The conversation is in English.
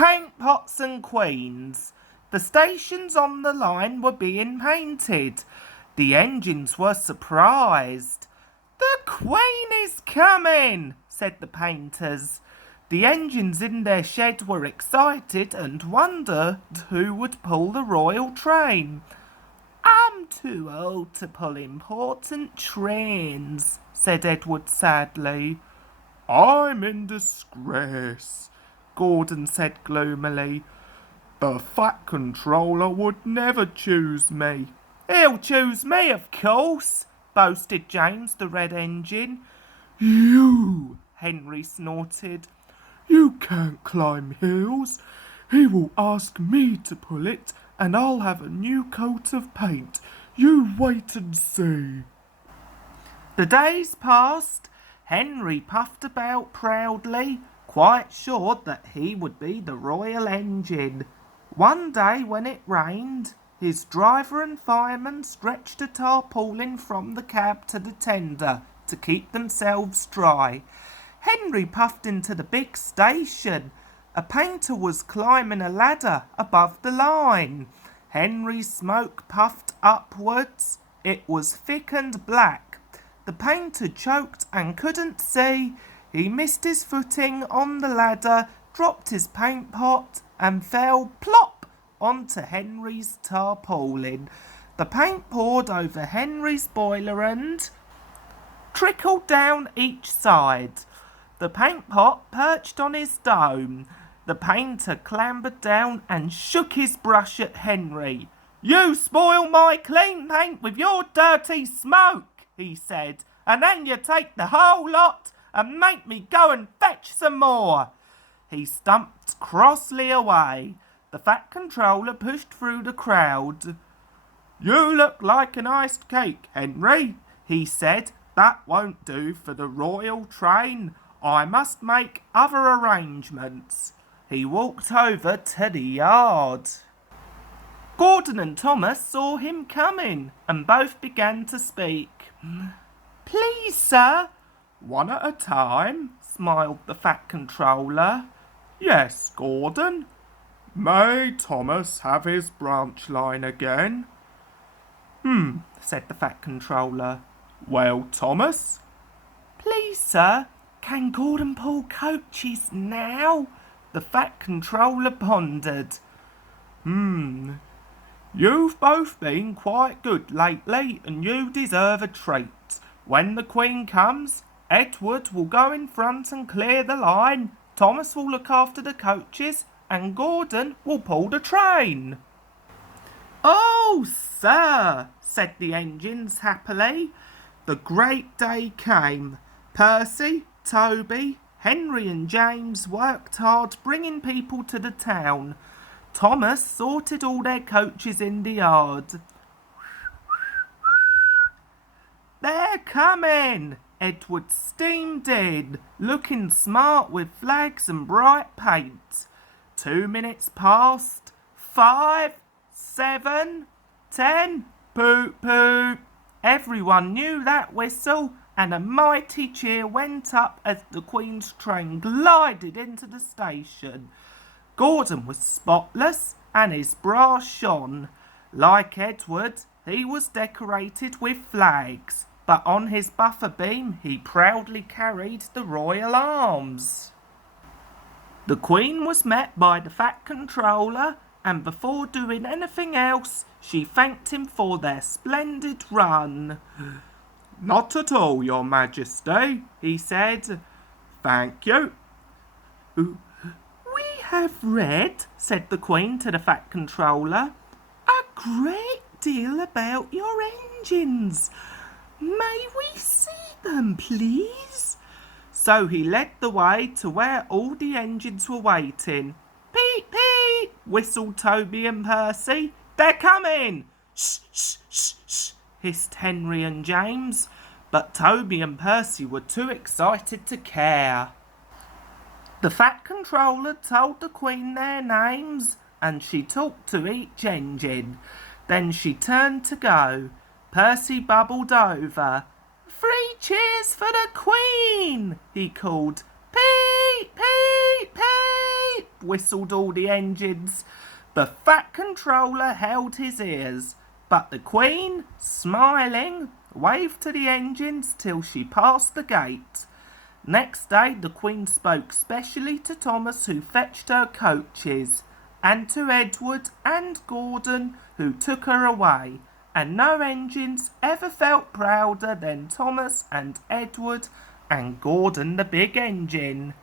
Paint pots and queens. The stations on the line were being painted. The engines were surprised. "The Queen is coming," said the painters. The engines in their shed were excited and wondered who would pull the royal train. "I'm too old to pull important trains," said Edward sadly. "I'm in disgrace," Gordon said gloomily. "The Fat Controller would never choose me." "He'll choose me, of course," boasted James the Red Engine. "You," Henry snorted. "You can't climb hills. He will ask me to pull it, and I'll have a new coat of paint. You wait and see." The days passed. Henry puffed about proudly, quite sure that he would be the royal engine. One day when it rained, his driver and fireman stretched a tarpaulin from the cab to the tender to keep themselves dry. Henry puffed into the big station. A painter was climbing a ladder above the line. Henry's smoke puffed upwards. It was thick and black. The painter choked and couldn't see. He missed his footing on the ladder, dropped his paint pot, and fell plop onto Henry's tarpaulin. The paint poured over Henry's boiler and trickled down each side. The paint pot perched on his dome. The painter clambered down and shook his brush at Henry. "You spoil my clean paint with your dirty smoke," he said, "and then you take the whole lot and make me go and fetch some more." He stumped crossly away. The Fat Controller pushed through the crowd. "You look like an iced cake, Henry," he said. "That won't do for the royal train. I must make other arrangements." He walked over to the yard. Gordon and Thomas saw him coming and both began to speak. "Please, sir." "One at a time," smiled the Fat Controller. "Yes, Gordon. May Thomas have his branch line again?" Said the Fat Controller. "Well, Thomas?" "Please, sir, can Gordon pull coaches now?" The Fat Controller pondered. You've both been quite good lately, and you deserve a treat. When the Queen comes, Edward will go in front and clear the line, Thomas will look after the coaches, and Gordon will pull the train." "Oh, sir," said the engines happily. The great day came. Percy, Toby, Henry and James worked hard bringing people to the town. Thomas sorted all their coaches in the yard. "They're coming!" Edward steamed in, looking smart with flags and bright paint. 2 minutes passed. 5, 7, 10. Poop, poop. Everyone knew that whistle, and a mighty cheer went up as the Queen's train glided into the station. Gordon was spotless, and his brass shone. Like Edward, he was decorated with flags, but on his buffer beam he proudly carried the royal arms. The Queen was met by the Fat Controller, and before doing anything else, she thanked him for their splendid run. "Not at all, Your Majesty," he said. "Thank you." "We have read," said the Queen to the Fat Controller, "a great deal about your engines. May we see them, please?" So he led the way to where all the engines were waiting. "Peep, peep," whistled Toby and Percy. "They're coming!" "Shh, shh, shh, shh," hissed Henry and James. But Toby and Percy were too excited to care. The Fat Controller told the Queen their names, and she talked to each engine. Then she turned to go. Percy bubbled over. "3 cheers for the Queen!" he called. "Peep, peep, peep!" whistled all the engines. The Fat Controller held his ears, but the Queen, smiling, waved to the engines till she passed the gate. Next day the Queen spoke specially to Thomas, who fetched her coaches, and to Edward and Gordon, who took her away, and no engines ever felt prouder than Thomas and Edward and Gordon the big engine.